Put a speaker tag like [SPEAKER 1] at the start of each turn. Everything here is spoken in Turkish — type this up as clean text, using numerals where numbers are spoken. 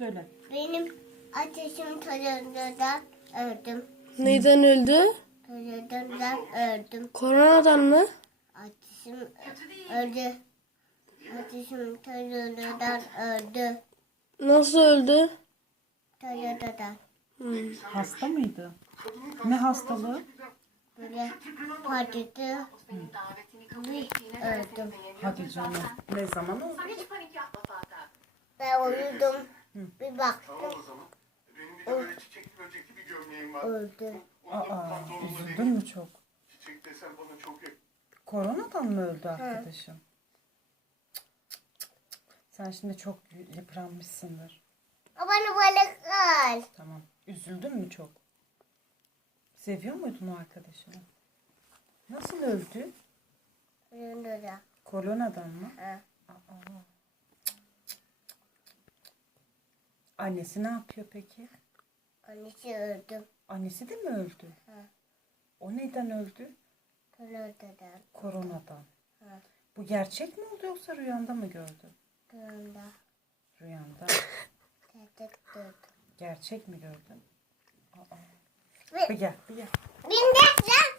[SPEAKER 1] Söyle.
[SPEAKER 2] Benim ateşim torundan öldüm.
[SPEAKER 3] Neyden öldü?
[SPEAKER 2] Torundan öldüm.
[SPEAKER 3] Koronadan mı?
[SPEAKER 2] Ateşim öldü. Ateşim torundan öldü.
[SPEAKER 3] Nasıl öldü?
[SPEAKER 2] Torundan.
[SPEAKER 1] Hasta mıydı? Ne hastalığı?
[SPEAKER 2] Böyle patladı. Öldüm.
[SPEAKER 1] Hadi canım. Ne zaman oldu?
[SPEAKER 2] Ben uyudum. Bir baktım.
[SPEAKER 4] Benim de böyle çiçekli böcekli bir gömleğim var.
[SPEAKER 2] Öldü.
[SPEAKER 1] Aa, üzüldün mü çok?
[SPEAKER 4] Çiçek desem bana çok yakın.
[SPEAKER 1] Koronadan mı öldü arkadaşım? Cık, cık, cık. Sen şimdi çok yıpranmışsındır.
[SPEAKER 2] Bana balık al.
[SPEAKER 1] Tamam. Üzüldün mü çok? Seviyor muydun o arkadaşını? Nasıl öldü?
[SPEAKER 2] Torundan.
[SPEAKER 1] Koronadan mı?
[SPEAKER 2] Ha.
[SPEAKER 1] Aa. Annesi ne yapıyor peki?
[SPEAKER 2] Annesi öldü.
[SPEAKER 1] Annesi de mi öldü?
[SPEAKER 2] Ha.
[SPEAKER 1] O neden öldü?
[SPEAKER 2] Torundan.
[SPEAKER 1] Koronadan.
[SPEAKER 2] Ha.
[SPEAKER 1] Bu gerçek mi oldu yoksa rüyanda mı gördün?
[SPEAKER 2] Torundan.
[SPEAKER 1] Rüyanda.
[SPEAKER 2] Tetek öldü.
[SPEAKER 1] Gerçek mi gördün? Aa.
[SPEAKER 2] Ve
[SPEAKER 1] Bir gel, bir gel.
[SPEAKER 2] ben de